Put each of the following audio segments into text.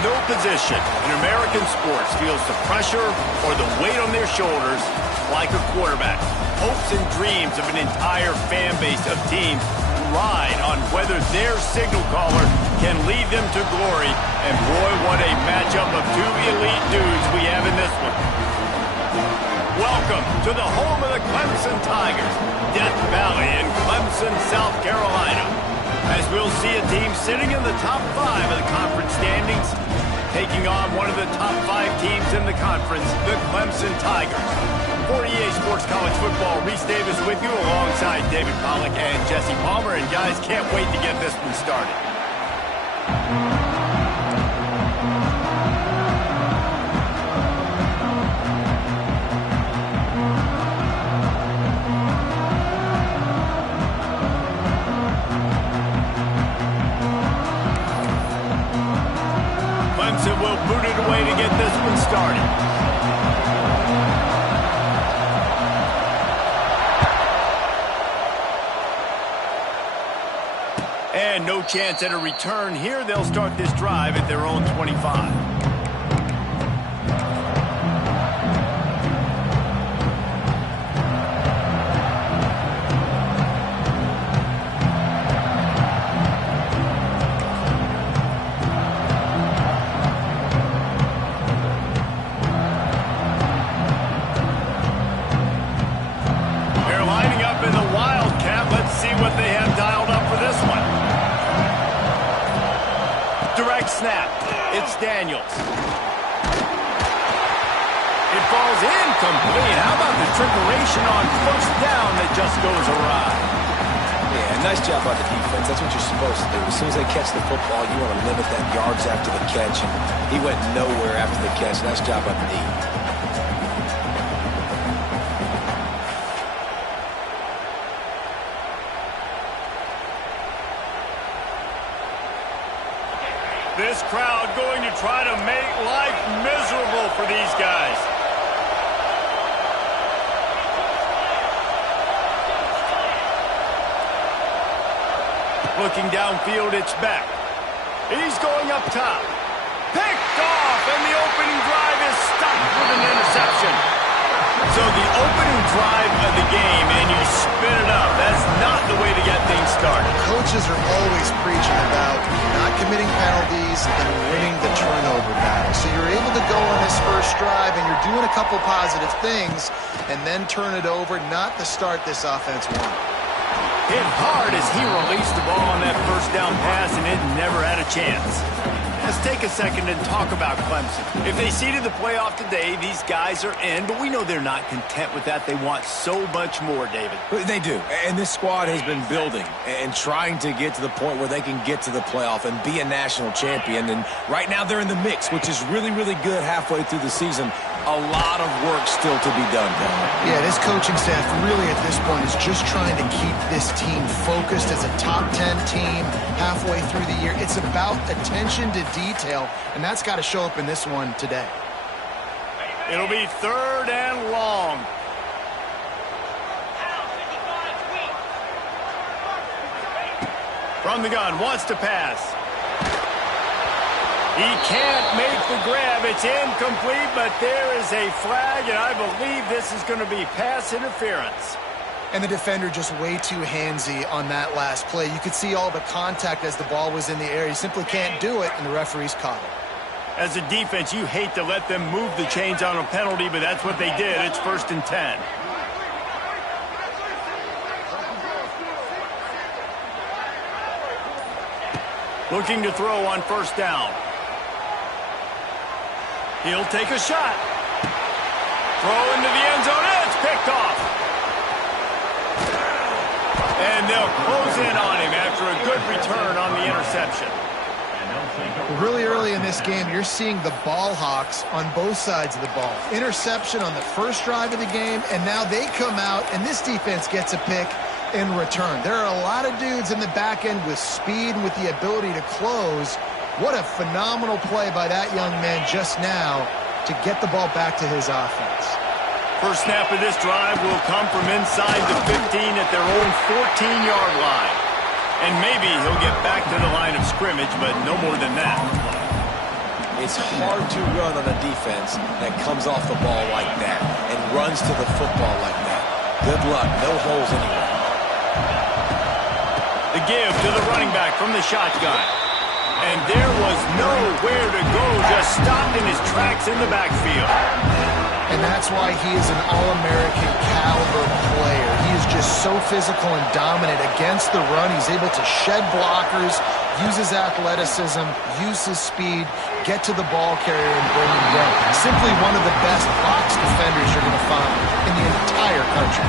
No position in American sports feels the pressure or the weight on their shoulders like a quarterback. Hopes and dreams of an entire fan base of teams ride on whether their signal caller can lead them to glory. And boy, what a matchup of two elite dudes we have in this one. Welcome to the home of the Clemson Tigers, Death Valley in Clemson, South Carolina. As we'll see a team sitting in the top 5 of the conference standings, taking on one of the top 5 teams in the conference, the Clemson Tigers. For EA Sports College Football, Reese Davis with you alongside David Pollack and Jesse Palmer. And guys, can't wait to get this one started. Clemson will boot it away to get this one started. And no chance at a return here. They'll start this drive at their own 25. They're lining up in the Wildcat. Let's see what they have dialed up for this one. Direct snap. It's Daniels. It falls incomplete. How about the trickeration on first down that just goes awry? Yeah, nice job by the defense. That's what you're supposed to do. As soon as they catch the football, you want to limit that yards after the catch. And he went nowhere after the catch. Nice job by the D. This crowd going to try to make life miserable for these guys. Looking downfield, it's Beck. He's going up top. Picked off, and the opening drive is stopped with an interception. So the opening drive of the game, and you spin it up. That's not the way to get things started. Coaches are always preaching about not committing penalties and winning the turnover battle. So you're able to go on this first drive, and you're doing a couple positive things, and then turn it over, not to start this offense one. Hit hard as he released the ball on that first down pass, and it never had a chance. Let's take a second and talk about Clemson. If they seeded the playoff today, these guys are in, but we know they're not content with that. They want so much more, David. They do, and this squad has been building and trying to get to the point where they can get to the playoff and be a national champion. And right now they're in the mix, which is really, really good halfway through the season. A lot of work still to be done, though. Yeah, this coaching staff really at this point is just trying to keep this team focused as a top 10 team halfway through the year. It's about attention to detail, and that's got to show up in this one today. It'll be 3rd and long. From the gun, wants to pass. He can't make the grab. It's incomplete, but there is a flag, and I believe this is going to be pass interference. And the defender just way too handsy on that last play. You could see all the contact as the ball was in the air. He simply can't do it, and the referee's caught it. As a defense, you hate to let them move the chains on a penalty, but that's what they did. It's 1st and 10. Looking to throw on first down. He'll take a shot. Throw into the end zone. It's picked off. And they'll close in on him after a good return on the interception. Really early in this game, you're seeing the ball hawks on both sides of the ball. Interception on the first drive of the game, and now they come out, and this defense gets a pick in return. There are a lot of dudes in the back end with speed and with the ability to close. What a phenomenal play by that young man just now to get the ball back to his offense. First snap of this drive will come from inside the 15 at their own 14-yard line. And maybe he'll get back to the line of scrimmage, but no more than that. It's hard to run on a defense that comes off the ball like that and runs to the football like that. Good luck. No holes anywhere. The give to the running back from the shotgun. And there was nowhere to go, just stopped in his tracks in the backfield. And that's why he is an All-American caliber player. He is just so physical and dominant against the run. He's able to shed blockers, use his athleticism, use his speed, get to the ball carrier and bring him down. Simply one of the best box defenders you're going to find in the entire country.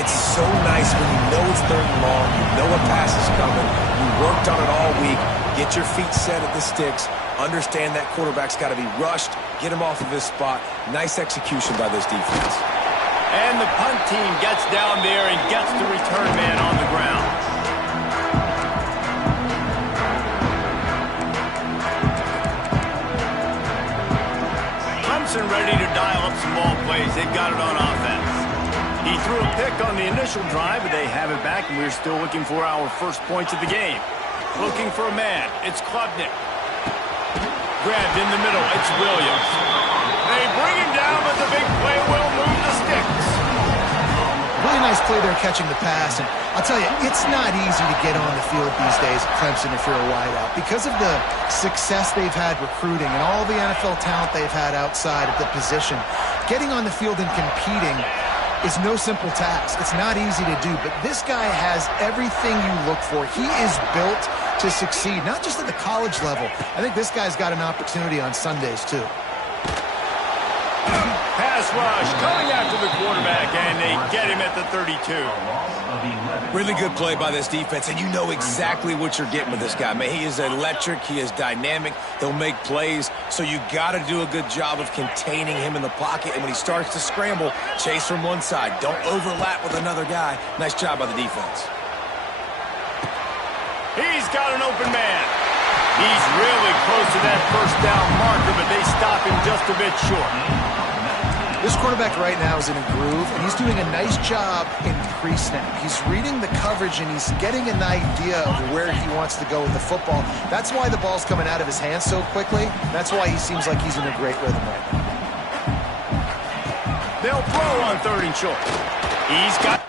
It's so nice when you know it's third and long, you know a pass is coming, you worked on it all week, get your feet set at the sticks, understand that quarterback's got to be rushed, get him off of his spot. Nice execution by this defense. And the punt team gets down there and gets the return man on the ground. Clemson ready to dial up some ball plays. They've got it on offense. He threw a pick on the initial drive, but they have it back, and we're still looking for our first points of the game. Looking for a man. It's Klubnik. Grabbed in the middle. It's Williams. They bring him down, but the big play will move the sticks. Really nice play there catching the pass. And I'll tell you, it's not easy to get on the field these days at Clemson if you're a wideout. Because of the success they've had recruiting and all the NFL talent they've had outside at the position, getting on the field and competing is no simple task. It's not easy to do, but this guy has everything you look for. He is built to succeed, not just at the college level. I think this guy's got an opportunity on Sundays, too. Pass rush coming after the quarterback, and they get him at the 32. Really good play by this defense, and you know exactly what you're getting with this guy. Man, he is electric. He is dynamic. He'll make plays, so you got to do a good job of containing him in the pocket, and when he starts to scramble, chase from one side. Don't overlap with another guy. Nice job by the defense. He's got an open man. He's really close to that first down marker, but they stop him just a bit short. This quarterback right now is in a groove, and he's doing a nice job in pre-snap. He's reading the coverage, and he's getting an idea of where he wants to go with the football. That's why the ball's coming out of his hands so quickly. That's why he seems like he's in a great rhythm right now. They'll throw on 3rd and short. He's got...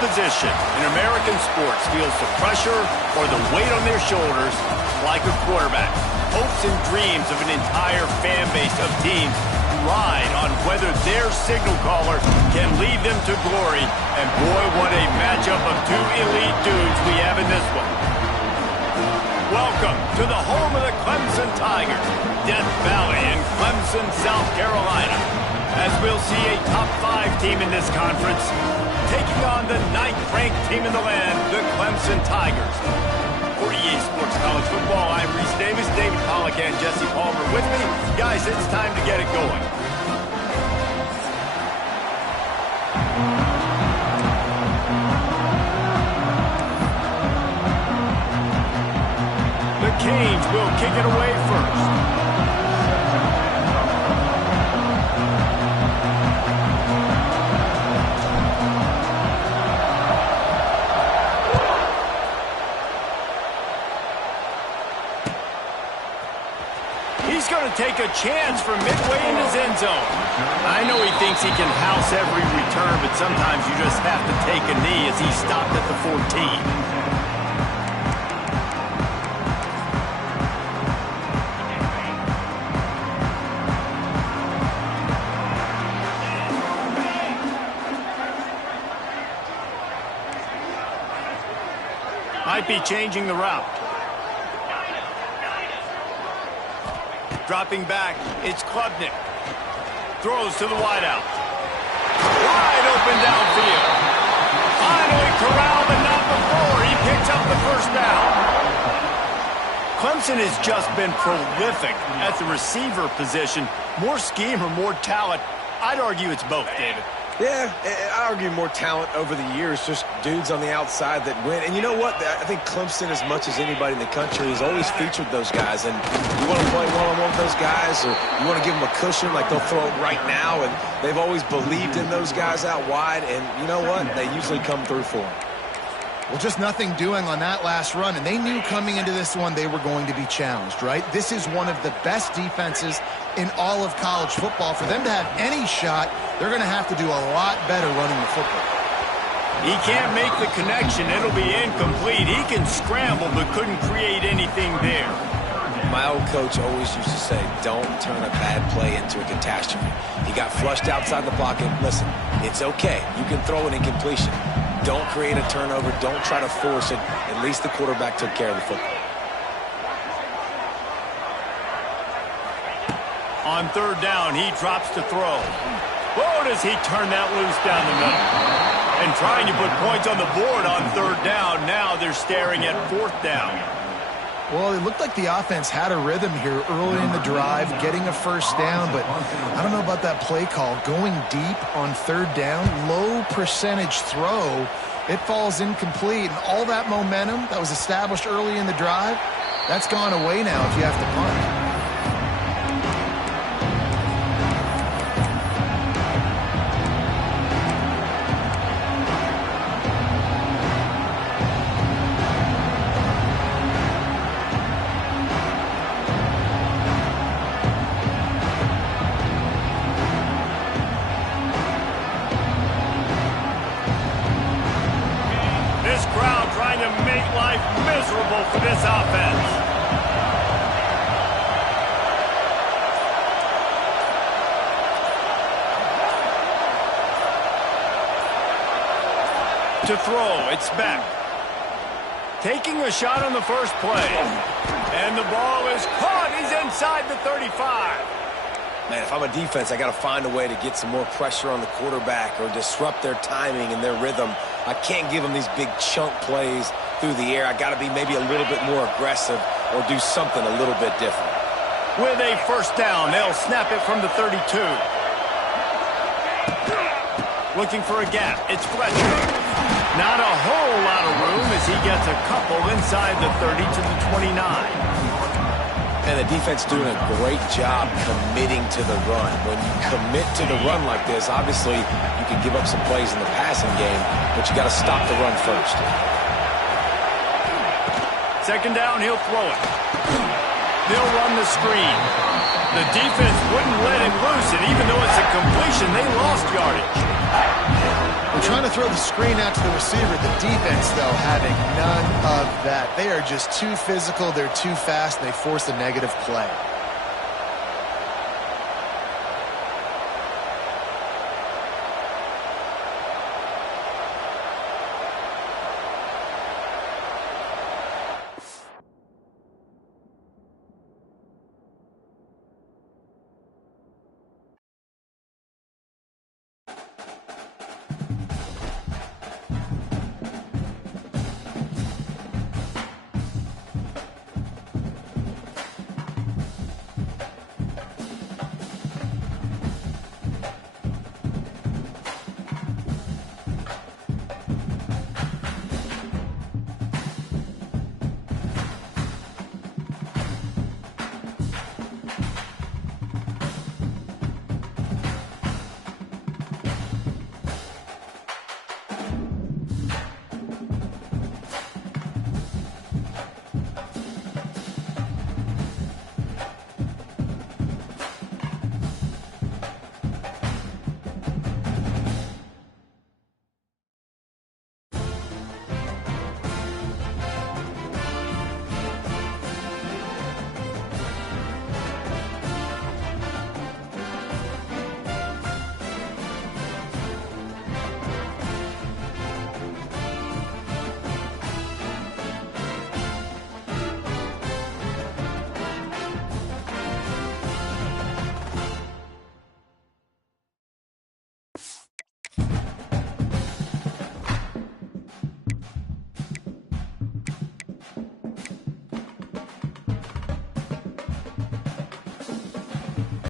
position in American sports feels the pressure or the weight on their shoulders like a quarterback. Hopes and dreams of an entire fan base of teams ride on whether their signal caller can lead them to glory. And boy, what a matchup of two elite dudes we have in this one. Welcome to the home of the Clemson Tigers, Death Valley in Clemson, South Carolina. As we'll see a top 5 team in this conference taking on the 9th-ranked team in the land, the Clemson Tigers. For EA Sports College Football, I'm Reese Davis, David Pollack, and Jesse Palmer with me. Guys, it's time to get it going. The Canes will kick it away first. He's going to take a chance from midway in his end zone. I know he thinks he can house every return, but sometimes you just have to take a knee as he stopped at the 14. Might be changing the route. Dropping back, it's Klubnik. Throws to the wideout. Wide open downfield. Finally corralled, but not before. He picks up the first down. Clemson has just been prolific at the receiver position. More scheme or more talent? I'd argue it's both, David. Yeah, I argue more talent over the years, just dudes on the outside that win. And you know what? I think Clemson, as much as anybody in the country, has always featured those guys. And you want to play one-on-one with those guys, or you want to give them a cushion like they'll throw it right now. And they've always believed in those guys out wide. And you know what? They usually come through for them. Well, just nothing doing on that last run, and they knew coming into this one they were going to be challenged, right? This is one of the best defenses in all of college football. For them to have any shot, they're going to have to do a lot better running the football. He can't make the connection. It'll be incomplete. He can scramble, but couldn't create anything there. My old coach always used to say, don't turn a bad play into a catastrophe. He got flushed outside the pocket. Listen, it's okay. You can throw an incompletion. Don't create a turnover. Don't try to force it. At least the quarterback took care of the football. On third down, he drops to throw. Oh, does he turn that loose down the middle? And trying to put points on the board on third down. Now they're staring at fourth down. Well, it looked like the offense had a rhythm here early in the drive, getting a first down, but I don't know about that play call. Going deep on third down, low percentage throw, it falls incomplete, and all that momentum that was established early in the drive, that's gone away now if you have to punt. Miserable for this offense. To throw, it's Beck. Taking a shot on the first play. And the ball is caught. He's inside the 35. Man, if I'm a defense, I got to find a way to get some more pressure on the quarterback or disrupt their timing and their rhythm. I can't give them these big chunk plays through the air. I got to be maybe a little bit more aggressive or do something a little bit different. With a first down, they'll snap it from the 32. Looking for a gap. It's Fletcher. Not a whole lot of room as he gets a couple inside the 30 to the 29. And the defense doing a great job committing to the run. When you commit to the run like this, obviously you can give up some plays in the passing game, but you got to stop the run first. Second down, he'll throw it. They'll run the screen. The defense wouldn't let him loose, and even though it's a completion, they lost yardage. We're trying to throw the screen out to the receiver. The defense, though, having none of that. They are just too physical. They're too fast. And they force a negative play.